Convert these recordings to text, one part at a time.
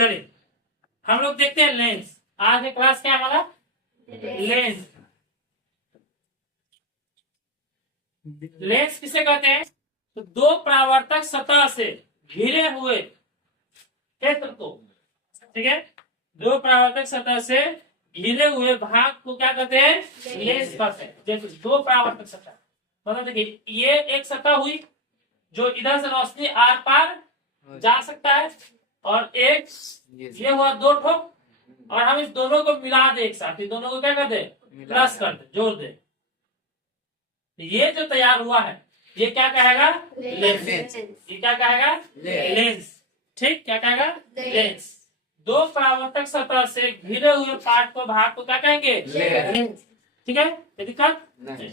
चलिए हम लोग देखते हैं लेंस। आज की क्लास क्या है हमारा? लेंस। लेंस किसे कहते हैं? तो दो परावर्तक सतह से घिरे हुए क्षेत्र को, ठीक है, दो परावर्तक सतह से घिरे हुए भाग को क्या कहते हैं? लेंस कहते हैं। जैसे दो परावर्तक सतह, मतलब देखिए ये एक सतह हुई जो इधर से रोशनी आर पार जा सकता है, और एक ये हुआ दो ठो, और हम इस दोनों को मिला दे एक साथ, इस दोनों को क्या कर दे? प्लस कर दे, जोड़ दे। ये जो तैयार हुआ है ये क्या कहेगा? लेंस। ये क्या कहेगा? लेंस। ठीक, क्या कहेगा? लेंस। दो परावर्तक सतह से घिरे हुए पार्ट को, भाग को क्या कहेंगे? लेंस। ठीक है, ये दिक्कत नहीं।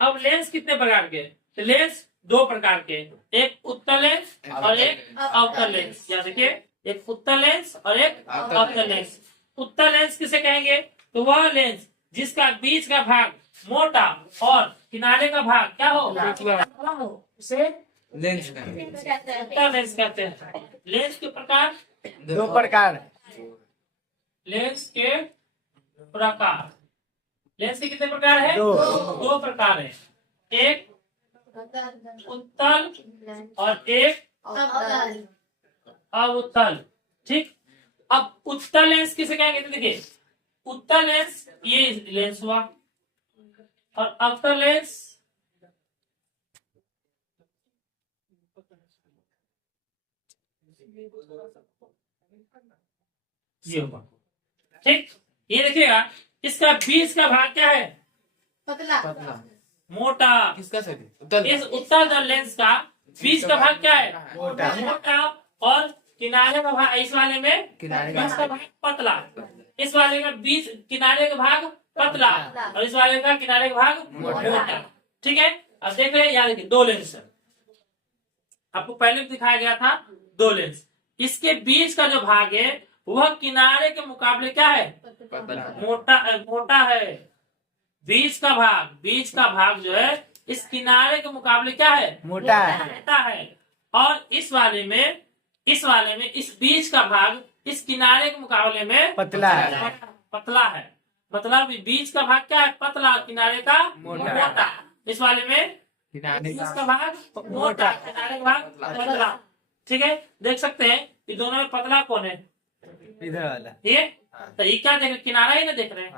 अब लेंस कितने प्रकार के? तो लेंस दो प्रकार के, एक उत्तल लेंस और एक अवतल लेंस। या देखिए, एक उत्तल लेंस और एक अवतल लेंस। उत्तल लेंस किसे कहेंगे? तो वह लेंस जिसका बीच का भाग मोटा और किनारे का भाग क्या हो? उसे लेंस उत्तल लेंस कहते हैं। लेंस के प्रकार दो प्रकार। लेंस के प्रकार, लेंस के कितने प्रकार है? दो प्रकार है, एक उत्तल और एक अवतल। ठीक, अब उत्तल लेंस किसे कहेंगे? तो देखिए, उत्तल लेंस ये लेंस हुआ, और अवतल लेंस ये हुआ। ठीक, ये देखिएगा इसका बीच का भाग क्या है? पतला। मोटा। किसका सही? इस उत्तल लेंस का बीच का भाग क्या है? मोटा, और किनारे का भाग, इस वाले में किनारे का बीच का भाग पतला, इस वाले का बीच किनारे का भाग पतला, और इस वाले का किनारे का भाग मोटा। ठीक है, अब देख रहे हैं, याद रखिए दो लेंस है, आपको पहले भी दिखाया गया था दो लेंस। इसके बीच का जो भाग है वह किनारे के मुकाबले क्या है? मोटा है। बीच का भाग जो है इस किनारे के मुकाबले क्या है? मोटा है। और इस वाले में इस बीच का भाग इस किनारे के मुकाबले में पतला है। मतलब बीच का भाग क्या है? पतला, किनारे का मोटा। इस वाले में बीच का भाग मोटा, किनारे का भाग पतला। ठीक है, देख सकते हैं ये दोनों में पतला कौन है? इधर वाला ये तो ये क्या देख रहे? किनारा ही ना देख रहे हैं।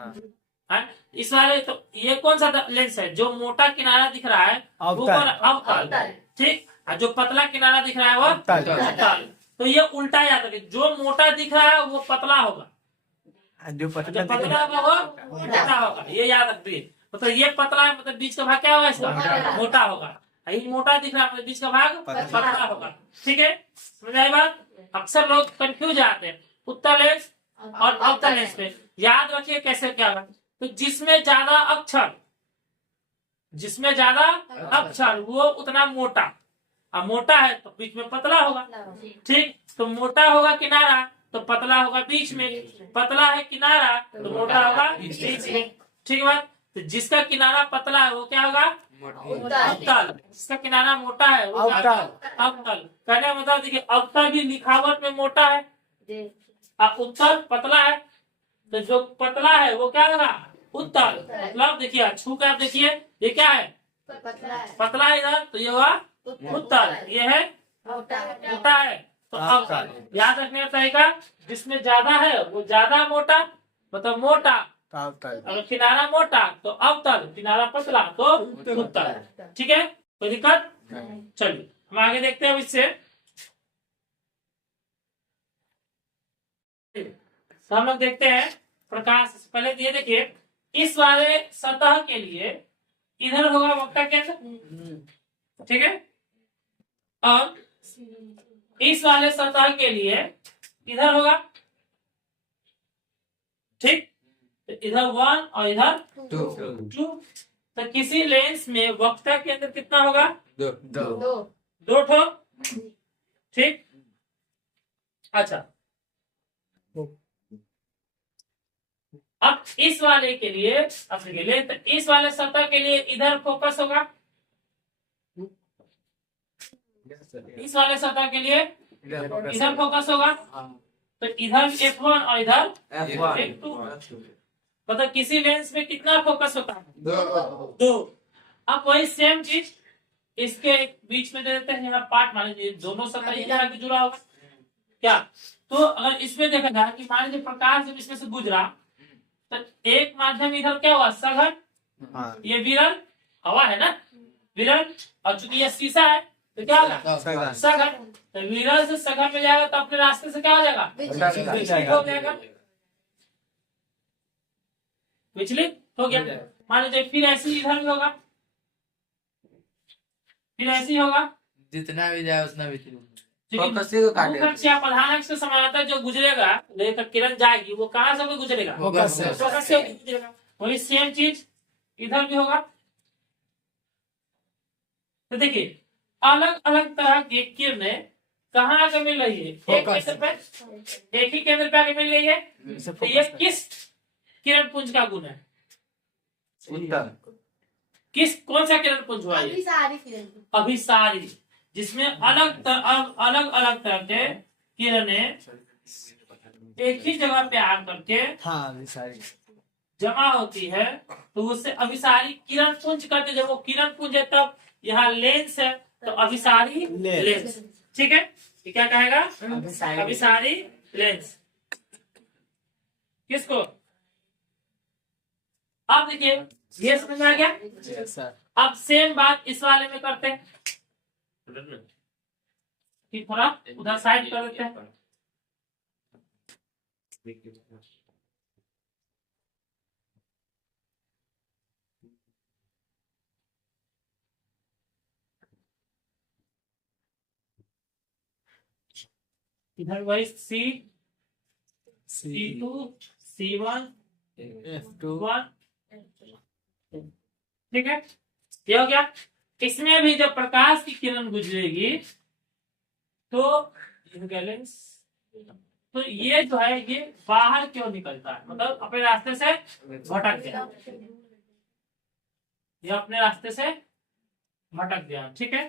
हाँ? इस वाले तो ये कौन सा लेंस है? जो मोटा किनारा दिख रहा है वो कौन? अवतल। ठीक, और जो पतला किनारा दिख रहा है वो अवतल। तो ये उल्टा याद रखिए, जो मोटा दिख रहा है वो पतला होगा, जो पतला होगा वो मोटा होगा। ये याद रखिए, मतलब ये पतला है मतलब बीच का भाग क्या होगा? इसका मोटा होगा। ये मोटा दिख रहा है मतलब बीच का भाग पतला होगा। ठीक है, समझ आई बात? अक्सर लोग कंफ्यूज आते हैं उत्तल लेंस और अवतल लेंस पे। याद रखिए कैसे क्या होगा। तो जिसमें ज्यादा अक्षर वो उतना मोटा, अब मोटा है तो बीच में पतला होगा। ठीक, तो मोटा होगा किनारा तो पतला होगा बीच में, पतला है किनारा तो मोटा होगा बीच में। ठीक है बात? तो जिसका किनारा पतला है वो क्या होगा? अवतल। जिसका किनारा मोटा है वो अवतल। कहने का मतलब देखिए, अवतल भी लिखावट में मोटा है और उत्तल पतला है, तो जो पतला है वो क्या होगा? उत्तल। मतलब देखिए, छू कर आप देखिए, ये क्या है? पतला है इधर, तो ये हुआ उत्तल, ये है मोटा है तो अवतल। याद रखने का तरीका, जिसमें ज्यादा है वो ज्यादा मोटा, मतलब मोटा। अगर किनारा मोटा तो अवतल, किनारा पतला तो उत्तल। ठीक है, कोई दिक्कत? चलिए हम आगे देखते हैं अब इससे। तो हम लोग देखते हैं प्रकाश। पहले ये देखिए, इस वाले सतह के लिए इधर होगा वक्र केंद्र, ठीक है, और इस वाले सतह के लिए इधर होगा। ठीक, तो इधर 1 और इधर 2। तो किसी लेंस में वक्र केंद्र कितना होगा? दो ठो। ठीक, अच्छा, अब इस वाले के लिए, अब देखिए तो इस वाले सतह के लिए इधर फोकस होगा, इस वाले सतह के लिए इधर फोकस इधर फोकस होगा, तो इधर F1 और इधर F1 F2। मतलब किसी लेंस में कितना फोकस होता है? दो। अब वही सेम चीज इसके बीच में दे देते हैं, यहाँ पार्ट मान लीजिए दोनों सतह एक तरह की जुड़ा होगा क्या? तो अगर इसमें देखा जाए कि मान लीजिए प्रकाश जब इसमें से गुजरा, तो एक माध्यम इधर क्या हुआ? सघन। हाँ ये विरल हवा है ना, विरल। और चूंकि ये शीशा है तो क्या होगा? सघन। सघन। तो विरल से सघन में जाएगा तो अपने रास्ते से क्या हो जाएगा? विचलित हो जाएगा। विचलित हो गया। मान लीजिए फिर ऐसे ही इधर भी होगा, फिर ऐसे ही होगा। जितना भी जाए उतना भी फोकस ही को काटे। प्रधानक से समानांतर जो गुजरेगा, लेकर किरण जाएगी, वो कहाँ से होकर गुजरेगा? फोकस से। फोकस से होकर गुजरेगा। वही सेम चीज इधर भी होगा। तो देखिए अलग अलग तरह की किरणें कहाँ आकर मिल रही है? एक फोकस। केंद्र पे, एक ही केंद्र पे आके मिल रही है। तो ये किस किरण पुंज का गुण है? उत्तर। कौन सा किरण पुंज हुआ ये? अभिसारी, जिसमें अलग अलग तरह के किरणें एक ही जगह पे आकर के हाँ अभी सारी जमा होती है, तो उससे अभिसारी किरण पुंज करते। जब वो किरण पुंज है तब यहाँ लेंस है, तो अभिसारी लेंस। ठीक है, ये क्या कहेगा? अभिसारी लेंस। किसको? अब देखिए ये समझ में आ गया। सर अब सेम बात इस वाले में करते हैं कि थोड़ा उधर साइड कर देते हैं। इधर वही C2 C1 F2 1। ठीक है, ये हो गया। इसमें भी जब प्रकाश की किरण गुजरेगी तो लेंस, तो ये जो है ये बाहर क्यों निकलता है? मतलब अपने रास्ते से भटक गया, ये अपने रास्ते से भटक गया। ठीक है,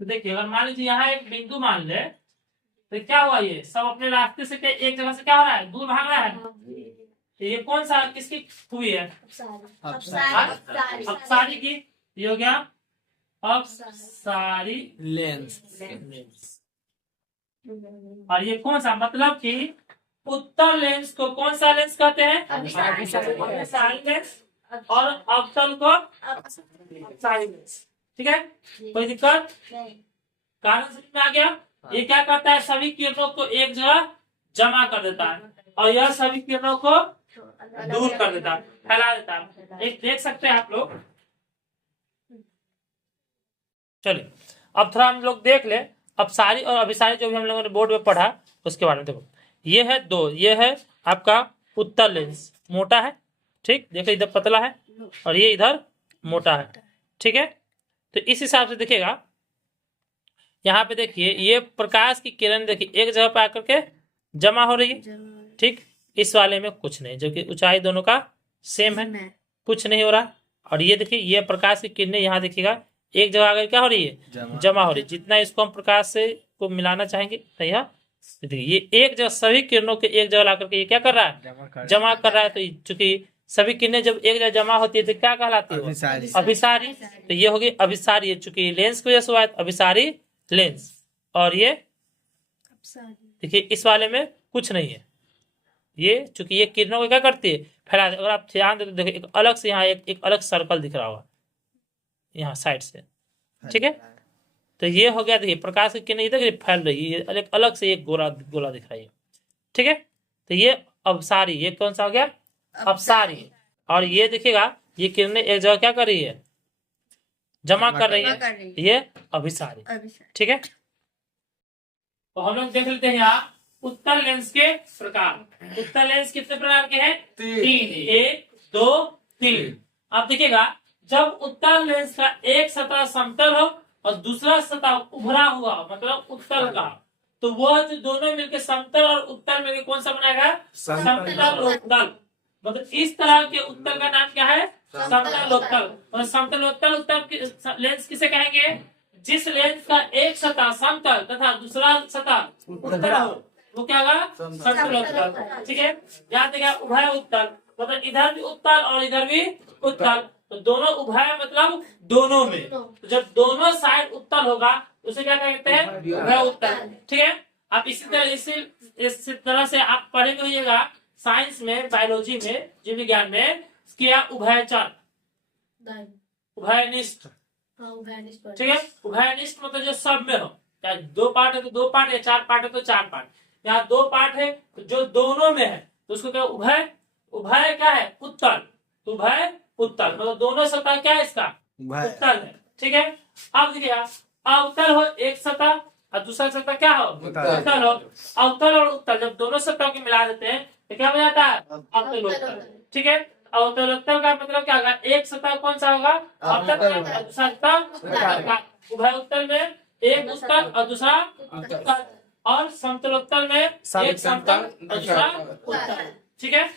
तो देखिए अगर मान लीजिए यहाँ एक बिंदु मान ले, तो क्या हुआ? ये सब अपने रास्ते से एक जगह से क्या हो रहा है? दूर भाग रहा है। तो ये कौन सा किसकी हुई है? अपसारी की। ये हो गया अपसारी लेंस। और ये कौन सा? मतलब कि उत्तर लेंस को कौन सा लेंस कहते हैं? अभिसारी लेंस। और अवतल को अपसारी लेंस। ठीक है, कोई दिक्कत? कारण समझ में आ गया? ये क्या करता है? सभी किरणों को एक जगह जमा कर देता है, और यह सभी किरणों को दूर कर देता है, फैला देता है। एक देख सकते हैं आप लोग। चलिए अब थोड़ा हम लोग देख ले अपसारी और अभिसारी, जो भी हम लोगों ने बोर्ड में पढ़ा उसके बारे में। देखो ये है दो, ये है आपका उत्तर लेंस, मोटा है। ठीक, देखो इधर पतला है और ये इधर मोटा है। ठीक है, तो इस हिसाब से देखिएगा यहाँ पे देखिए ये प्रकाश की किरण देखिए एक जगह पे आकर के जमा हो रही है। ठीक, इस वाले में कुछ नहीं, जबकि ऊंचाई दोनों का सेम है, कुछ नहीं हो रहा। और ये देखिए ये प्रकाश की किरणें यहाँ देखिएगा एक जगह आकर क्या हो रही है? जमा हो रही है। जितना इसको हम प्रकाश से को मिलाना चाहेंगे तो यह देखिए ये एक जगह सभी किरणों के एक जगह लाकर के ये क्या कर रहा है? जमा कर रहा है। तो चूंकि सभी किरणें जब एक जगह जमा होती है तो क्या कहलाती है? अभिसारी। तो ये होगी अभिसारी, चूंकि लेंस की वजह से हुआ है अभिसारी लेंस। और ये देखिए इस वाले में कुछ नहीं है, ये चूंकि ये किरणों को क्या करती है? फैला। अगर आप ध्यान दे तो देखिए एक अलग से यहाँ एक अलग सर्कल दिख रहा होगा यहाँ साइड से। ठीक है, तो ये हो गया। देखिए प्रकाश की किरण इधर फैल रही है, एक अलग से एक गोला दिख रहा है। ठीक है, तो ये अवसारी, ये कौन सा हो गया? अपसारी। और ये देखिएगा ये किरणें एक जगह क्या कर रही है? जमा कर रही है, ये अभिसारी। ठीक है, तो हम लोग देख लेते हैं यहाँ उत्तर लेंस के प्रकार। उत्तर लेंस कितने प्रकार के हैं? 3। 1 2 3। अब देखिएगा जब उत्तर लेंस का एक सतह समतल हो और दूसरा सतह उभरा हुआ हो, मतलब उत्तल का, तो वह जो दोनों मिलकर समतल और उत्तल मिलकर कौन सा बनाएगा? समतल उत्तल। मतलब इस तरह के उत्तल का नाम क्या है? समतल उत्तल। और समतल उत्तल लेंस किसे कहेंगे? जिस लेंस का एक सतह समतल तथा दूसरा सतह उत्तल हो वो क्या होगा? समतलोत्तल। ठीक है, यहाँ देखिए उभय उत्तल मतलब इधर भी उत्तल और इधर भी उत्तल, तो दोनों उभय मतलब दोनों में, तो जब दोनों साइड उत्तल होगा तो उसे क्या कहते हैं? उभय उत्तल। ठीक है, आप इसी तरह से आप पढ़ेंगे होइएगा साइंस में, बायोलॉजी में, जीव विज्ञान में क्या उभयचर, उभयनिष्ठ। ठीक है, उभयनिष्ठ मतलब जो सब में हो, चाहे 2 पार्ट है तो 2 पार्ट, या 4 पार्ट है तो 4 पार्ट। यहाँ 2 पार्ट है तो जो दोनों में है तो उसको क्या उभय, उभय क्या है? उत्तल, उभय उत्तल मतलब दोनों सतह क्या है इसका? उत्तल है। ठीक है, अब देखिए अवतल हो एक सतह और दूसरा सतह क्या हो? उत्तल हो। अवतल और उत्तल जब दोनों सतह को मिला देते हैं तो क्या हो जाता है? अवतलोत्तल। ठीक है, अवतलोत्तल का मतलब क्या होगा? एक सतह कौन सा होगा? अवतल, दूसरा सतह उत्तल। उभय उत्तल में एक उत्तल और दूसरा उत्तल, और समतलोत्तल में एक समतल और दूसरा उत्तल। ठीक है।